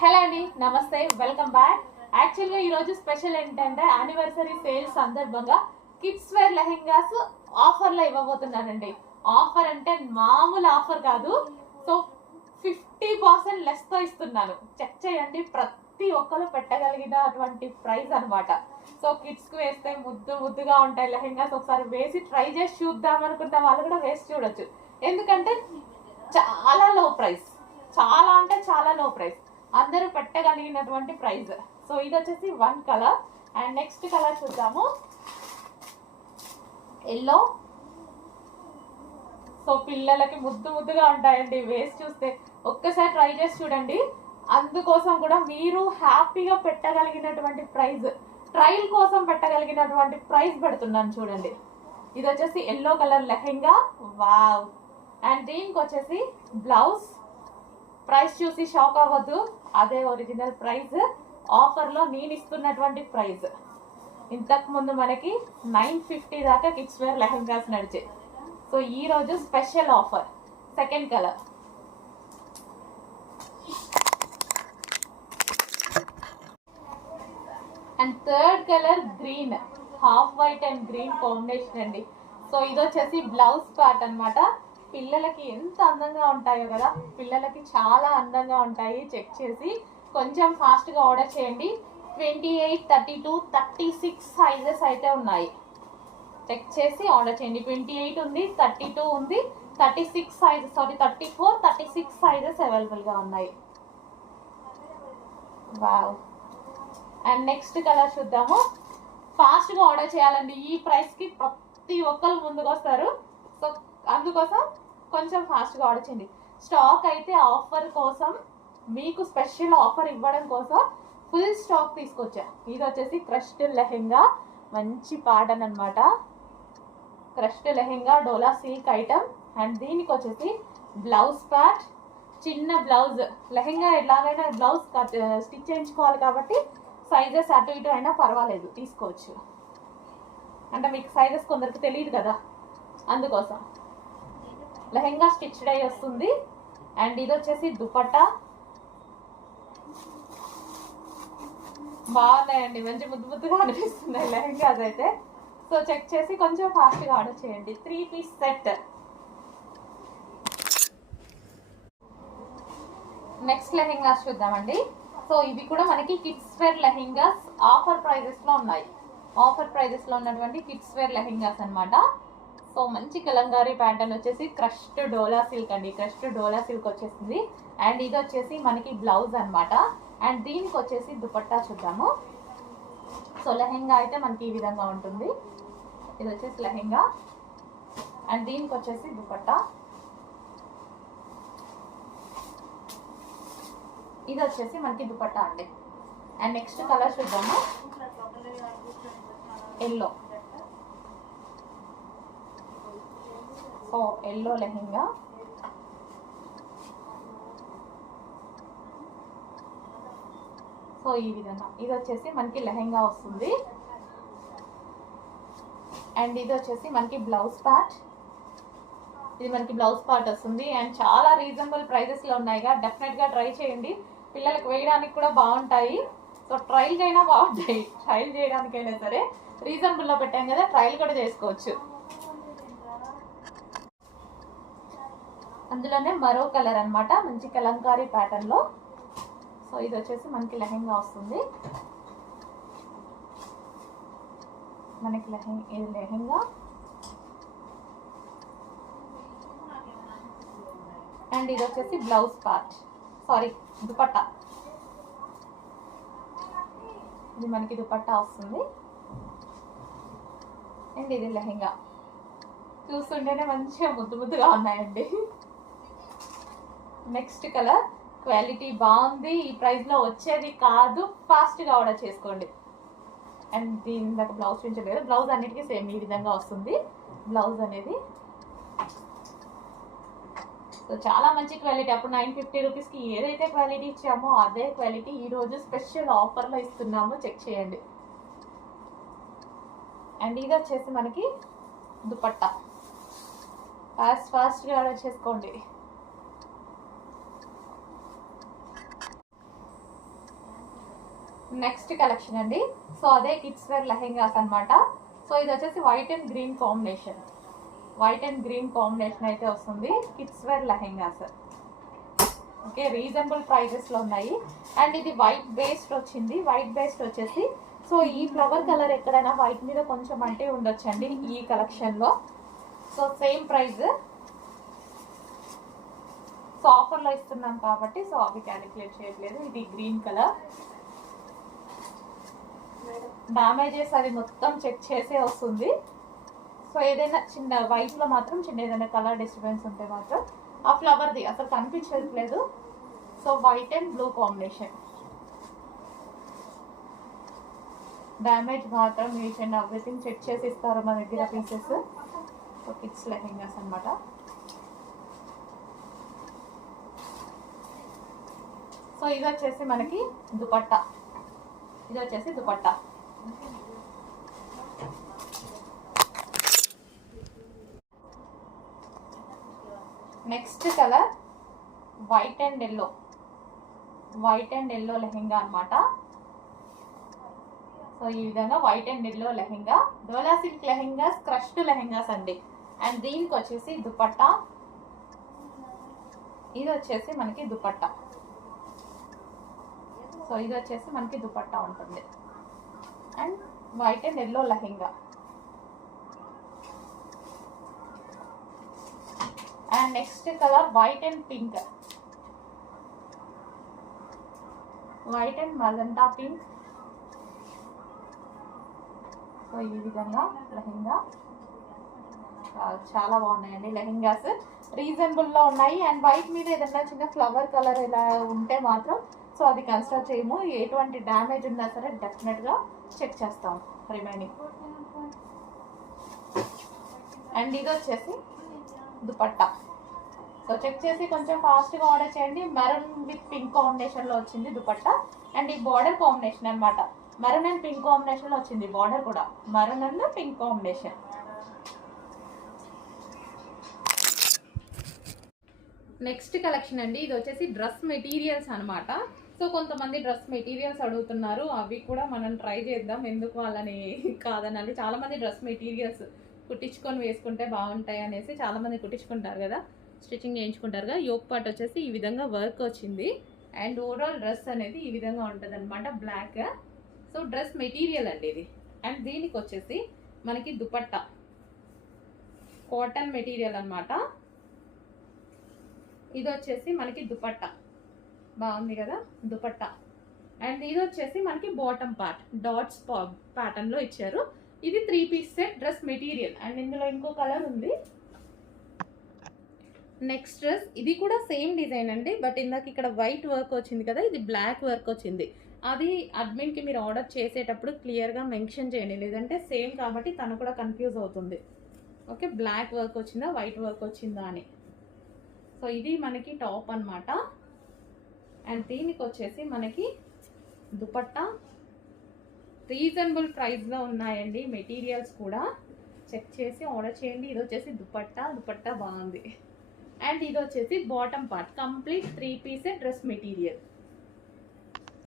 Hello అండి, నమస్తే, welcome back. యాక్చువల్గా ఈరోజు స్పెషల్ ఏంటంటే యానివర్సరీ సేల్ సందర్భంగా కిడ్స్ వేర్ లెహెంగాస్ ఆఫర్లో ఇవ్వబోతున్నానండి. ఆఫర్ అంటే మామూలు ఆఫర్ కాదు. సో 50% లెస్తో ఇస్తున్నాను. చెక్ చేయండి, ప్రతి ఒక్కరు పెట్టగలిగిన అటువంటి ప్రైస్ అనమాట. సో కిడ్స్కి వేస్తే ముద్దుగా ఉంటాయి లెహెంగాస్. ఒకసారి వేసి ట్రై చేసి చూద్దాం అనుకుంటే వాళ్ళు కూడా వేసి చూడొచ్చు. ఎందుకంటే చాలా లో ప్రైస్, చాలా అంటే చాలా లో ప్రైస్, అందరూ పెట్టగలిగినటువంటి ప్రైస్. సో ఇది వచ్చేసి one colour. And next colour చూద్దాము, ఎల్లో. సో పిల్లలకి ముద్దుగా ఉంటాయండి, వేసి చూస్తే ఒక్కసారి ట్రై చేసి చూడండి. అందుకోసం కూడా మీరు హ్యాపీగా పెట్టగలిగినటువంటి ప్రైస్, ట్రయల్ కోసం పెట్టగలిగినటువంటి ప్రైస్ పెడుతున్నాను చూడండి. ఇది వచ్చేసి yellow colour lehenga, wow. And దీనికి వచ్చేసి బ్లౌజ్. ప్రైస్ చూసి షాక్ అవ్వద్దు, అదే ఒరిజినల్ ప్రైస్. ఆఫర్లో నేను ఇస్తున్నటువంటి ప్రైస్. ఇంతకు ముందు మనకి 950 దాకా కిడ్స్ వేర్ లెహెంగాస్ నడిచాయి. సో ఈ రోజు special offer. Second colour, and third colour green, half white and green combination అండి. సో ఇది వచ్చేసి బ్లౌజ్ పార్ట్ అనమాట. పిల్లలకి ఎంత అందంగా ఉంటాయో కదా, పిల్లలకి చాలా అందంగా ఉంటాయి. చెక్ చేసి కొంచెం ఫాస్ట్గా ఆర్డర్ చేయండి. 28, 32, 36 సైజెస్ అయితే ఉన్నాయి. చెక్ చేసి ఆర్డర్ చేయండి. 28 ఉంది, 32 ఉంది, 36 సైజెస్, 34, 36 సైజెస్ అవైలబుల్గా ఉన్నాయి. వావ్. అండ్ నెక్స్ట్ కలర్ చూద్దాము. ఫాస్ట్గా ఆర్డర్ చేయాలండి, ఈ ప్రైస్కి ప్రతి ఒక్కరు ముందుకు వస్తారు. సో అందుకోసం కొంచెం ఫాస్ట్గా ఆర్డర్ చేయండి. స్టాక్ అయితే ఆఫర్ కోసం, మీకు స్పెషల్ ఆఫర్ ఇవ్వడం కోసం ఫుల్ స్టాక్ తీసుకొచ్చా. ఇది వచ్చేసి క్రష్డ్ లెహెంగా, మంచి ప్యాటర్న్ అనమాట. Crushed lehenga, dola silk item. And దీనికి వచ్చేసి బ్లౌజ్ ప్యాట్, చిన్న బ్లౌజ్. లెహెంగా ఎలాగైనా బ్లౌజ్ స్టిచ్ చేయించుకోవాలి కాబట్టి సైజెస్ అటు ఇటు అయినా పర్వాలేదు, తీసుకోవచ్చు. అంటే మీకు సైజెస్ కొందరికి తెలియదు కదా, అందుకోసం. లెహెంగా స్టిచ్డ్ అయ్యి వస్తుంది. అండ్ ఇది వచ్చేసి దుపట్టా. బాగున్నాయండి, మంచి ముద్దుగా అనిపిస్తున్నాయి లెహెంగాస్ అయితే. సో చెక్ చేసి కొంచెం ఫాస్ట్గా ఆర్డర్ చేయండి. 3 పీస్ సెట్. నెక్స్ట్ లెహెంగాస్ చూద్దామండి. సో ఇవి కూడా మనకి కిడ్స్ వేర్ లెహెంగాస్ ఆఫర్ ప్రైజెస్లో ఉన్నాయి. ఆఫర్ ప్రైజెస్లో ఉన్నటువంటి కిడ్స్ వేర్ లెహెంగాస్ అనమాట. సో మంచి కలంకారీ ప్యాటర్న్ వచ్చేసి క్రష్డ్ డోలా సిల్క్ అండి, క్రష్డ్ డోలా సిల్క్ వచ్చేసింది. అండ్ ఇది వచ్చేసి మనకి బ్లౌజ్ అనమాట. అండ్ దీనికి వచ్చేసి దుపట్టా చూద్దాము. సో లెహెంగా అయితే మనకి ఈ విధంగా ఉంటుంది. ఇది వచ్చేసి లెహెంగా. అండ్ దీనికి వచ్చేసి దుపట్టా. ఇది వచ్చేసి మనకి దుపట్టా అండి. అండ్ నెక్స్ట్ కలర్ చూద్దాము, yellow. So yellow lehenga. So ఈ విధంగా ఇది వచ్చేసి మనకి లెహెంగా వస్తుంది. అండ్ ఇది వచ్చేసి మనకి బ్లౌజ్ పార్ట్. ఇది మనకి బ్లౌజ్ పార్ట్ వస్తుంది. అండ్ చాలా రీజనబుల్ ప్రైజెస్లో ఉన్నాయిగా, డెఫినెట్గా ట్రై చేయండి. పిల్లలకు వేయడానికి కూడా బాగుంటాయి. సో ట్రయల్ అయినా బాగుంటాయి, ట్రయల్ చేయడానికైనా సరే రీజనబుల్లో పెట్టాం కదా, ట్రయల్ కూడా చేసుకోవచ్చు. అందులోనే మరో కలర్ అనమాట, మంచి కలంకారీ ప్యాటర్న్లో. సో ఇది వచ్చేసి మనకి లెహెంగా వస్తుంది. మనకి ఇది లెహెంగా. అండ్ ఇది వచ్చేసి బ్లౌజ్ పార్ట్, దుపట్టా. ఇది మనకి దుపట్టా వస్తుంది. అండ్ ఇది లెహెంగా. చూస్తుంటేనే మంచిగా ముద్దుగా ఉన్నాయండి. నెక్స్ట్ కలర్, క్వాలిటీ బాగుంది, ఈ ప్రైస్లో వచ్చేది కాదు, ఫాస్ట్గా ఆర్డర్ చేసుకోండి. అండ్ దీని దాకా బ్లౌజ్ చూపించలేదు. బ్లౌజ్ అన్నిటికీ సేమ్ ఈ విధంగా వస్తుంది బ్లౌజ్ అనేది. సో చాలా మంచి క్వాలిటీ. అప్పుడు 950 రూపీస్కి ఏదైతే క్వాలిటీ ఇచ్చామో అదే క్వాలిటీ ఈరోజు స్పెషల్ ఆఫర్లో ఇస్తున్నాము, చెక్ చేయండి. అండ్ ఇది వచ్చేసి మనకి దుపట్టా. ఫాస్ట్గా ఆర్డర్ చేసుకోండి. నెక్స్ట్ కలెక్షన్ అండి. సో అదే కిడ్స్ వేర్ లెహెంగాస్ అన్నమాట. సో ఇది వచ్చేసి white and green combination, white and green combination అయితే వస్తుంది. Kids wear lehengas okay, reasonable ప్రైజెస్లో ఉన్నాయి. అండ్ ఇది వైట్ బేస్డ్ వచ్చింది. వైట్ బేస్డ్ వచ్చేసి సో ఈ ఫ్లవర్ కలర్ ఎక్కడైనా వైట్ మీద కొంచెం అంటే ఉండొచ్చండి ఈ కలెక్షన్లో. So same price. సో ఆఫర్లో ఇస్తున్నాం కాబట్టి సో అవి క్యాలిక్యులేట్ చేయట్లేదు. ఇది గ్రీన్ కలర్. డ్యామేజెస్ అది మొత్తం చెక్ చేసే వస్తుంది. సో ఏదైనా చిన్న వైట్లో మాత్రం చిన్న ఏదైనా కలర్ డిస్టర్బెన్స్ ఉంటే మాత్రం ఆ ఫ్లవర్ది అసలు కనిపించట్లేదు. So white and blue combination. Damage మాత్రం ఈచ్ అండ్ ఎవ్రీథింగ్ చెక్ చేసి ఇస్తారు మా దగ్గర పీసెస్. సో కిడ్స్ లెహెంగాస్ అనమాట. సో ఇది వచ్చేసి మనకి దుపట్టా. ఇది వచ్చేసి dupatta. Next colour white and yellow, white and yellow lehenga అనమాట. సో ఈ విధంగా white and yellow lehenga, dola silk lehengas, crushed lehengas అండి. అండ్ దీనికి వచ్చేసి దుపట్టా. ఇది వచ్చేసి మనకి దుపట్టా. సో ఇది వచ్చేసి మనకి దుపట్టా ఉంటుంది. And white and yellow lehenga. And next colour white and pink, white and magenta pink. So ఈ విధంగా లెహెంగా చాలా బాగున్నాయండి లెహెంగాస్. రీజనబుల్లో ఉన్నాయి. అండ్ వైట్ మీద ఏదైనా చిన్న ఫ్లవర్ కలర్ ఇలా ఉంటే మాత్రం సో అది కన్సిడర్ చేయము. ఎటువంటి డ్యామేజ్ ఉన్నా సరే డెఫినెట్గా చెక్ చేస్తాం రిమైనింగ్. అండ్ ఇది వచ్చేసి దుపట్టా. సో చెక్ చేసి కొంచెం ఫాస్ట్గా ఆర్డర్ చేయండి. మెరూన్ విత్ పింక్ కాంబినేషన్లో వచ్చింది దుపట్టా. అండ్ ఈ బార్డర్ కాంబినేషన్ అనమాట. మెరూన్ అండ్ పింక్ కాంబినేషన్లో వచ్చింది బార్డర్ కూడా. Maroon and pink combination. Next collection అండి. ఇది వచ్చేసి డ్రెస్ మెటీరియల్స్ అనమాట. సో కొంతమంది డ్రెస్ మెటీరియల్స్ అడుగుతున్నారు. అవి కూడా మనం ట్రై చేద్దాం. ఎందుకు వాళ్ళని కాదనాలి. చాలామంది డ్రెస్ మెటీరియల్స్ కుట్టించుకొని వేసుకుంటే బాగుంటాయి అనేసి చాలామంది కుట్టించుకుంటారు కదా, స్టిచ్చింగ్ చేయించుకుంటారు కదా. యోక్ పార్ట్ వచ్చేసి ఈ విధంగా వర్క్ వచ్చింది. అండ్ ఓవరాల్ డ్రెస్ అనేది ఈ విధంగా ఉంటుంది అనమాట, బ్లాక్. సో డ్రెస్ మెటీరియల్ అండి ఇది. అండ్ దీనికి వచ్చేసి మనకి దుపట్టా, కాటన్ మెటీరియల్ అనమాట. ఇది వచ్చేసి మనకి దుపట్టా. బాగుంది కదా దుపట్టా. అండ్ ఇది వచ్చేసి మనకి బాటమ్ పార్ట్ డాట్స్ ప్యాటర్న్లో ఇచ్చారు. ఇది 3 piece set dress material. And ఇందులో ఇంకో కలర్ ఉంది. నెక్స్ట్ డ్రెస్ ఇది కూడా సేమ్ డిజైన్ అండి. బట్ ఇందాక ఇక్కడ వైట్ వర్క్ వచ్చింది కదా, ఇది బ్లాక్ వర్క్ వచ్చింది. అది అడ్మిన్కి మీరు ఆర్డర్ చేసేటప్పుడు క్లియర్గా మెన్షన్ చేయండి, లేదంటే సేమ్ కాబట్టి తను కూడా కన్ఫ్యూజ్ అవుతుంది. ఓకే, బ్లాక్ వర్క్ వచ్చిందా వైట్ వర్క్ వచ్చిందా అని. సో ఇది మనకి టాప్ అనమాట. అండ్ దీనికి వచ్చేసి మనకి దుపట్టా. రీజనబుల్ ప్రైస్లో ఉన్నాయండి మెటీరియల్స్ కూడా. చెక్ చేసి ఆర్డర్ చేయండి. ఇది వచ్చేసి దుపట్టా. దుపట్టా బాగుంది. అండ్ ఇది వచ్చేసి bottom part, complete 3 piece dress material.